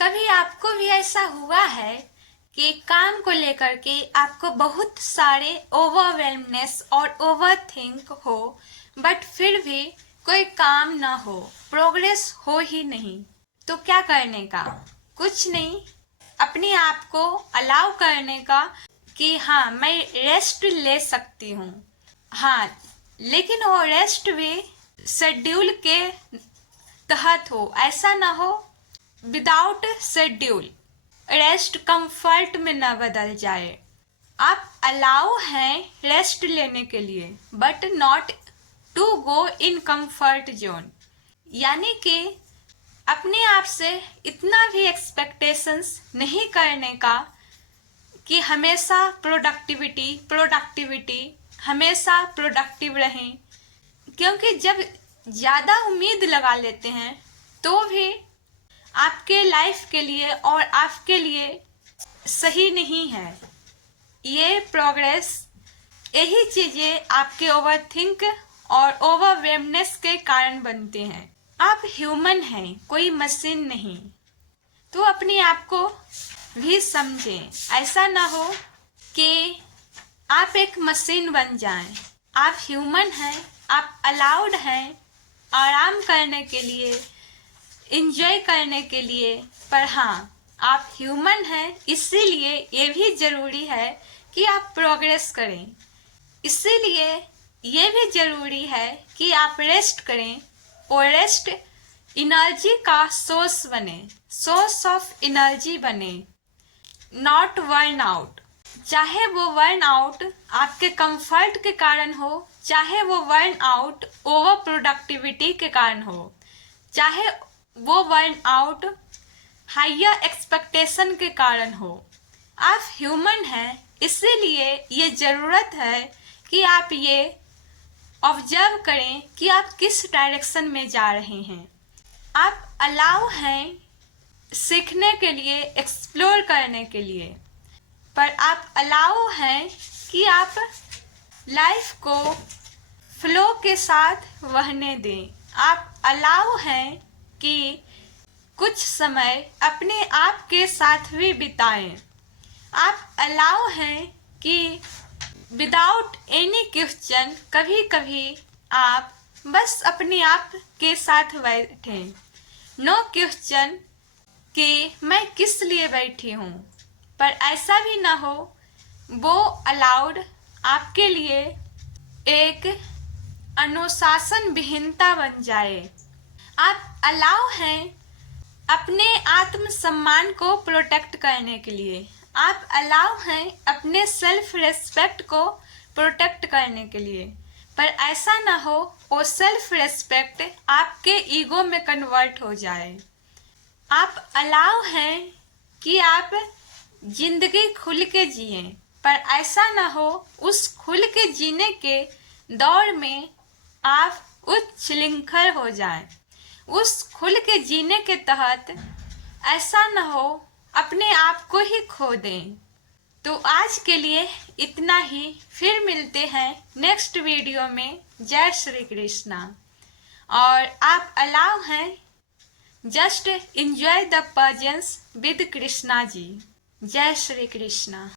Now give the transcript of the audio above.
कभी आपको भी ऐसा हुआ है कि काम को लेकर के आपको बहुत सारे ओवरवेलमनेस और ओवरथिंक हो, बट फिर भी कोई काम ना हो, प्रोग्रेस हो ही नहीं, तो क्या करने का? कुछ नहीं, अपने आप को अलाउ करने का कि हाँ मैं रेस्ट ले सकती हूँ। हाँ, लेकिन वो रेस्ट भी शेड्यूल के तहत हो, ऐसा ना हो विदाउट शेड्यूल रेस्ट कंफर्ट में न बदल जाए। आप अलाउ हैं रेस्ट लेने के लिए, but not to go in comfort zone. यानी कि अपने आप से इतना भी एक्सपेक्टेशंस नहीं करने का कि हमेशा प्रोडक्टिविटी हमेशा प्रोडक्टिव रहें, क्योंकि जब ज़्यादा उम्मीद लगा लेते हैं तो भी आपके लाइफ के लिए और आपके लिए सही नहीं है। ये प्रोग्रेस, यही चीज़ें आपके ओवरथिंक और ओवरवेलमनेस के कारण बनते हैं। आप ह्यूमन हैं, कोई मशीन नहीं, तो अपने आप को भी समझें। ऐसा ना हो कि आप एक मशीन बन जाएं। आप ह्यूमन हैं, आप अलाउड हैं आराम करने के लिए, इंजॉय करने के लिए, पर हाँ आप ह्यूमन हैं, इसीलिए ये भी ज़रूरी है कि आप प्रोग्रेस करें। इसीलिए ये भी ज़रूरी है कि आप रेस्ट करें, और रेस्ट एनर्जी का सोर्स बने, सोर्स ऑफ एनर्जी बने, नॉट वर्न आउट। चाहे वो वर्न आउट आपके कंफर्ट के कारण हो, चाहे वो वर्न आउट ओवर प्रोडक्टिविटी के कारण हो, चाहे वो वर्न आउट हायर एक्सपेक्टेशन के कारण हो। आप ह्यूमन हैं, इसीलिए ये ज़रूरत है कि आप ये ऑब्जर्व करें कि आप किस डायरेक्शन में जा रहे हैं। आप अलाउ हैं सीखने के लिए, एक्सप्लोर करने के लिए, पर आप अलाउ हैं कि आप लाइफ को फ्लो के साथ बहने दें। आप अलाउ हैं कि कुछ समय अपने आप के साथ भी बिताएं। आप अलाउ हैं कि विदाउट एनी क्वेश्चन कभी कभी आप बस अपने आप के साथ बैठें। नो क्वेश्चन कि मैं किस लिए बैठी हूँ, पर ऐसा भी ना हो वो अलाउड आपके लिए एक अनुशासन विहीनता बन जाए। आप अलाउ हैं अपने आत्मसम्मान को प्रोटेक्ट करने के लिए। आप अलाउ हैं अपने सेल्फ रेस्पेक्ट को प्रोटेक्ट करने के लिए, पर ऐसा ना हो वो सेल्फ रेस्पेक्ट आपके ईगो में कन्वर्ट हो जाए। आप अलाउ हैं कि आप जिंदगी खुल के जिएं, पर ऐसा ना हो उस खुल के जीने के दौर में आप उच्छृंखल हो जाएं। उस खुल के जीने के तहत ऐसा न हो अपने आप को ही खो दें। तो आज के लिए इतना ही, फिर मिलते हैं नेक्स्ट वीडियो में। जय श्री कृष्णा। और आप अलाउ हैं just enjoy the presence with Krishna ji. जय श्री कृष्णा।